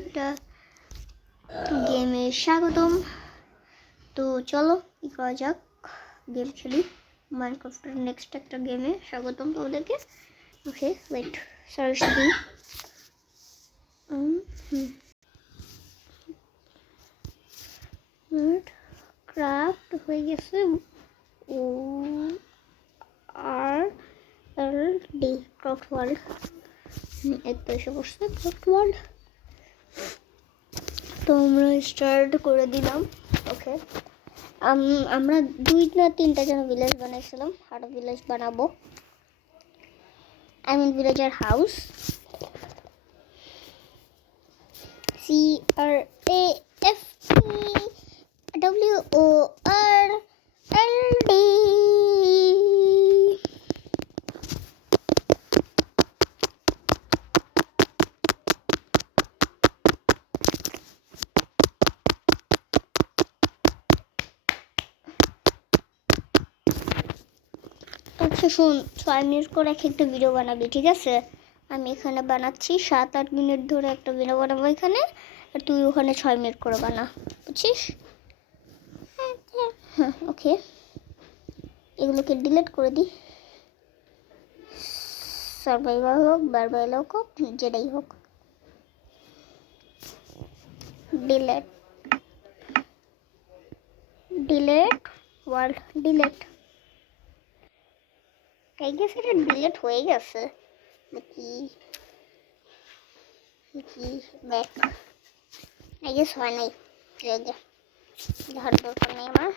একটা গেমে স্বাগতম। তো চলো কি করা যাক, গেম খেলি। মাইনক্রাফটের নেক্সট একটা গেমে স্বাগতম তোমাদেরকে। ওকে ওয়েট, সার্চ দিই। ক্রাফট হয়ে গেছে, ও আর এল ডি ক্রাফট ওয়ার্ল্ড। এই তো এসে বসছে ক্রাফট ওয়ার্ল্ড। তো আমরা স্টার্ট করে দিলাম। ওকে, আমরা 2 না 3টা যেন ভিলেজ বানাইছিলাম, আরো ভিলেজ বানাবো। I mean villager house. CRAFTWORLD। আচ্ছা শোন, 6 মিনিট করে একটা ভিডিও বানাবি, ঠিক আছে? আমি এখানে বানাচ্ছি 7-8 মিনিট ধরে একটা ভিডিও বানাবো এখানে, আর তুই ওখানে 6 মিনিট করে বানা, বুঝছিস? হ্যাঁ ওকে, এগুলোকে ডিলিট করে দিই। সার্ভাইভাল হোক, বারবাইল হোক, যেটাই হোক, ডিলিট ডিলিট ওয়ার্ল্ড ডিলিট। এই গেছে, এটা ডিলিট হয়ে গেছে নাকি ব্যাক? এই গেছে হয় নাই, ধর দরকার নেই আমার।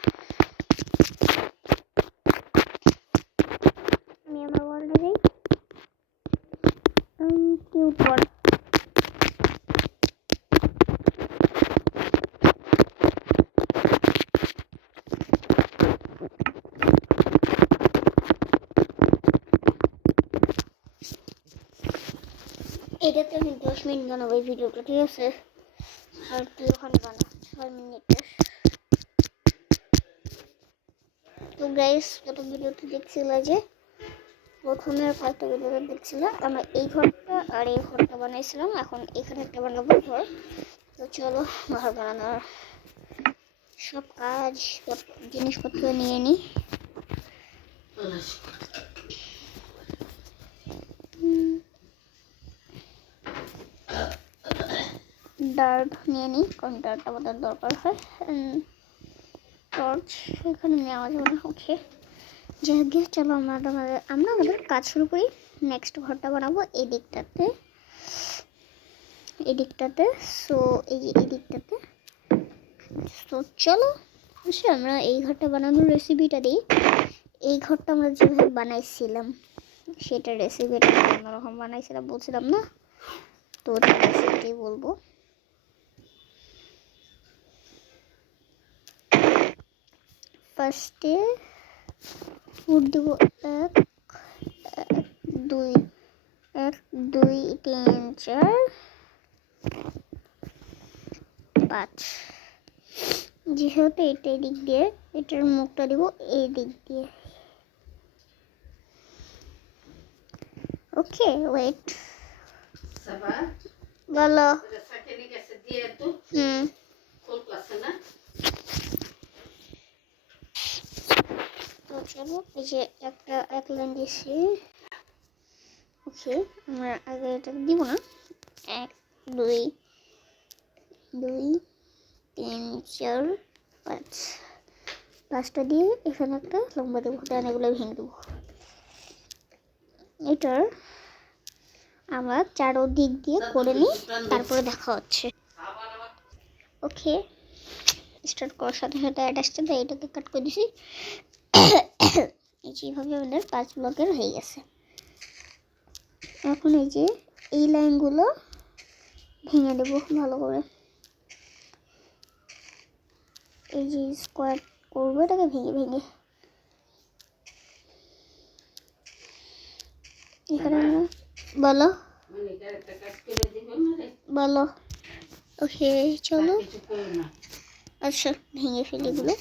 আমি আমার ওয়ার্ল্ডে যাই, কিউট ওয়ার্ল্ড। এটাতে আমি 10 মিনিট বানাবো এই ভিডিওটা, ঠিক আছে? আর তুই ওখানে বানা 6 মিনিটের। তো গাইস, কত ভিডিওতে দেখছিল যে প্রথমে কয়েকটা ভিডিওতে দেখছিল আমরা এই ঘরটা আর এই ঘরটা বানাইছিলাম, এখন এখানে একটা বানাবো ঘর। তো চলো ঘর বানানোর সব কাজ জিনিসপত্র নিয়ে নিই। ডার্ট নিয়ে নিই, কারণ ডার্ট আমাদের দরকার হয়। টর্চ এখানে নেওয়া যাবে না। ওকে, যাই হোক, চলো আমরা আমাদের কাজ শুরু করি। নেক্সট ঘরটা বানাবো এই দিকটাতে। সো এই যে এই দিকটাতে। তো চলো বুঝছি, আমরা এই ঘরটা বানানোর রেসিপিটা দিই। এই ঘরটা আমরা যেভাবে বানাইছিলাম সেটার রেসিপিটা অন্যরকম বানাইছিলাম, বলছিলাম না? তো ওটার রেসিপিটাই বলবো। ফার্স্টে ফুট দেবো 1 2 3 4 5। যেহেতু এটা এই দিক দিয়ে, এটার মুখটা দিব এই দিক দিয়ে। ওকে ওয়েট, বলো। তো চলো, এই যে এক লাইন দিয়েছি। ওকে, আমরা আগে এটা দিব না। 1 2 3 4 5, 5টা দিয়ে এখানে একটা লম্বা দেবো, দেন এগুলো ভেঙে দেবো। এটার আমরা চারোদিক দিয়ে করে নিই, তারপরে দেখা হচ্ছে। ওকে, স্টার্ট করার সাথে সাথে অ্যাড আসছে, তাই এটাকে কাট করে দিছি। এইভাবে আমাদের 5 ব্লকের হয়ে গেছে। এখন এই যে এই লাইনগুলো ভেঙে দেবো ভালো করে। এই যে স্কোয়ার করবো, এটাকে ভেঙে ভেঙে এখানে বলো বলো। ওকে চলো, আচ্ছা ভেঙে ফেলি এগুলো।